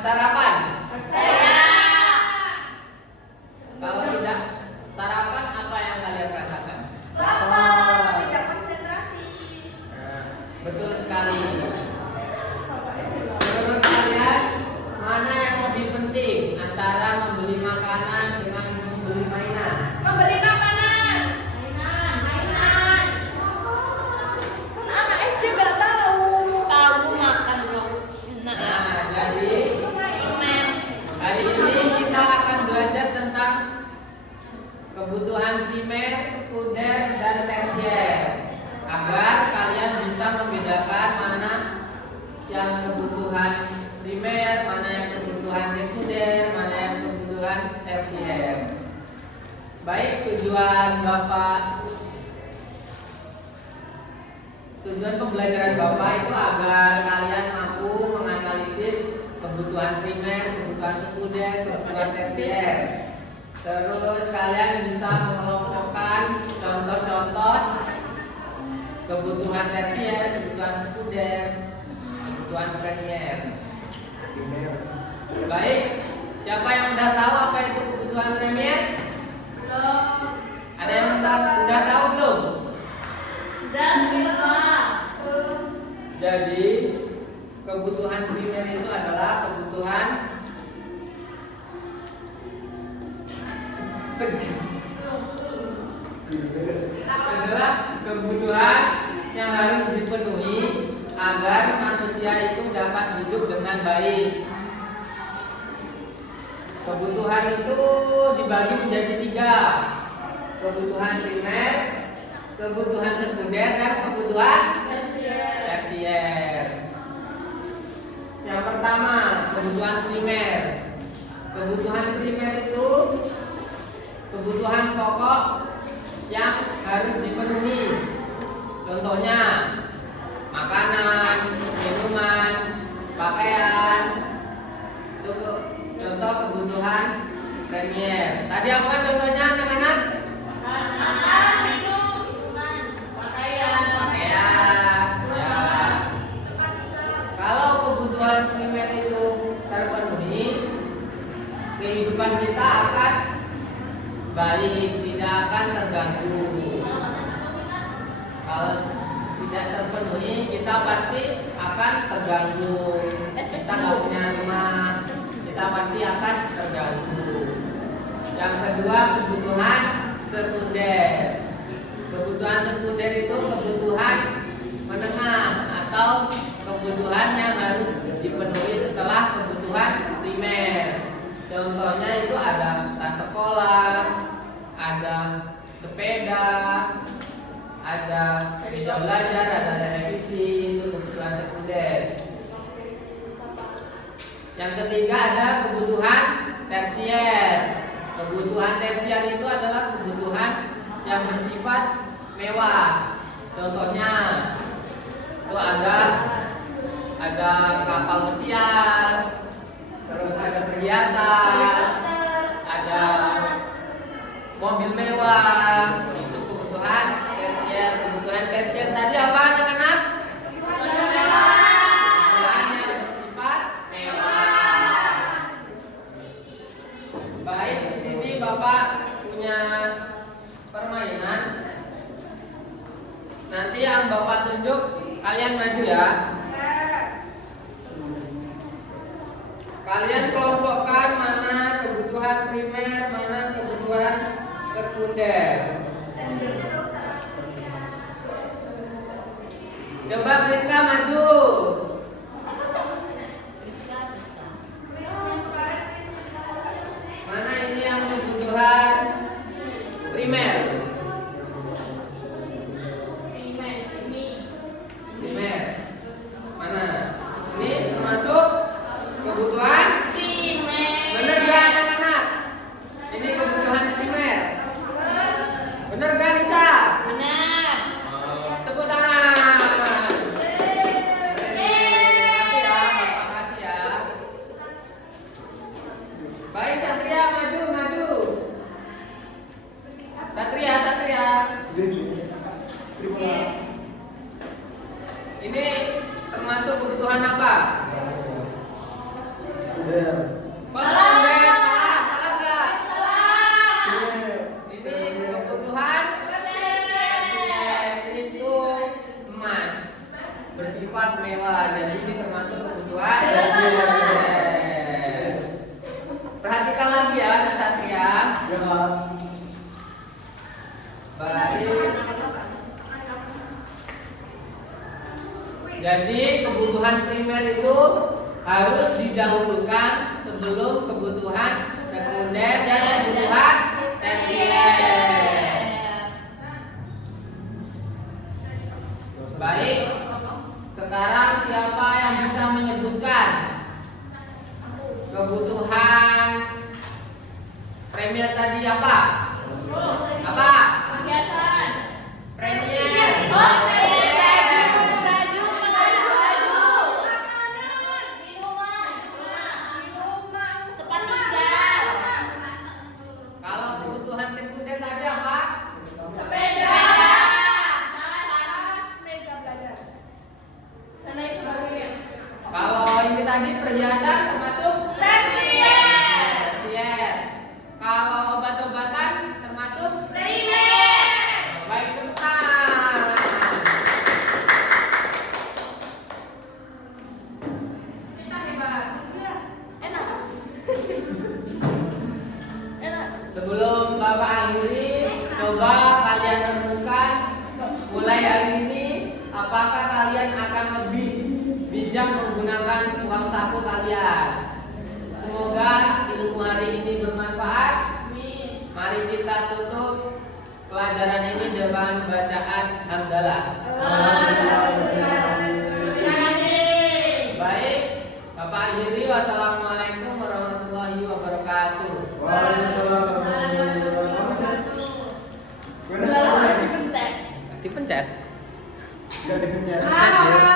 sarapan? Saya. Kalau tidak sarapan, apa yang kalian rasakan? Lapar, tidak konsentrasi. Betul sekali. Menurut kalian, mana yang lebih penting antara membeli makanan dengan membeli mainan? Membeli makanan. Mainan. Kan anak SD nggak tahu. Tahu makan dong. Nah, jadi Permen. hari ini kita akan belajar tentang kebutuhan primer, sekunder, dan tersier agar kalian bisa membedakan mana yang kebutuhan primer, mana yang kebutuhan sekunder, mana yang kebutuhan tersier. Baik, tujuan pembelajaran Bapak itu agar kalian mampu menganalisis kebutuhan primer, kebutuhan sekunder, kebutuhan tersier. Terus kalian bisa mengelompokkan contoh-contoh kebutuhan tersier, kebutuhan sekunder, kebutuhan premier. Baik, siapa yang udah tahu apa itu kebutuhan premier? Belum. Ada yang udah tahu belum? Jadi kebutuhan primer itu adalah kebutuhan adalah kebutuhan yang harus dipenuhi agar manusia itu dapat hidup dengan baik. Kebutuhan itu dibagi menjadi 3. Kebutuhan primer, kebutuhan sekunder, dan kebutuhan tersier. Yang pertama, kebutuhan primer. Kebutuhan primer itu kebutuhan pokok yang harus dipenuhi. Contohnya makanan, minuman, pakaian. Itu contoh kebutuhan premier. Tadi apa contohnya anak-anak? Makan, minum, minuman, pakaian. Ya. Kalau kebutuhan primer itu terpenuhi, kehidupan kita akan baik, tidak akan terganggu. Kalau tidak terpenuhi, kita pasti akan terganggu. Kita nggak punya rumah, kita pasti akan terganggu. Yang kedua, kebutuhan sekunder. Kebutuhan sekunder itu kebutuhan menengah atau kebutuhan yang harus dipenuhi setelah kebutuhan primer. Contohnya itu ada tas sekolah, ada sepeda, ada meja belajar, ada televisi, itu kebutuhan sekunder. Yang ketiga ada kebutuhan tersier. Kebutuhan tersier itu adalah kebutuhan yang bersifat mewah. Contohnya itu ada kapal pesiar, terus ada perhiasan, ada mobil mewah. Itu kebutuhan tersier. Kebutuhan tersier tadi apa anak-anak? Kebutuhan yang bersifat mewah. Baik, di sini Bapak punya permainan. Nanti yang Bapak tunjuk, kalian maju ya. Kalian kelompokkan mana kebutuhan primer, mana kebutuhan sekunder. Coba Priska maju. Mana ini yang kebutuhan primer? Primer. Mana? Ini termasuk kebutuhan Primer. bener gak anak-anak? Ini kebutuhan primer. Bener gak Nisa? Benar. Tepuk tangan. Kasih ya, Bapak kasih ya. Baik Satria maju. Satria hewan. Jadi ini termasuk kebutuhan. Selesai. Perhatikan lagi ya, anak satria. Baik. Jadi kebutuhan primer itu harus didahulukan sebelum kebutuhan sekunder dan kebutuhan tersier. Baik. Sekarang siapa yang bisa menyebutkan kebutuhan primer tadi apa? Apa? Perhiasan. Premier. Oh, Baju, minuman. tempat tinggal. Kalau kebutuhan sekunder tadi apa? Sepeda. Tas, meja belajar. Dan lain sebagainya. Kalau ini tadi perhiasan termasuk Tersier. tersier. Kalau obat-obatan termasuk Primer. baik, tepuk tangan. Kita hebat. Enak. Enak. Sebelum Bapak akhiri, coba kalian renungkan mulai hari ini apakah kalian akan lebih bijak menggunakan uang saku kalian. Semoga ilmu hari ini bermanfaat. Mari kita tutup pelajaran ini dengan bacaan hamdalah. Baik, Bapak akhiri. Wassalamualaikum warahmatullahi wabarakatuh. Dipencet. Dipencet. Gak dipencet. Ah.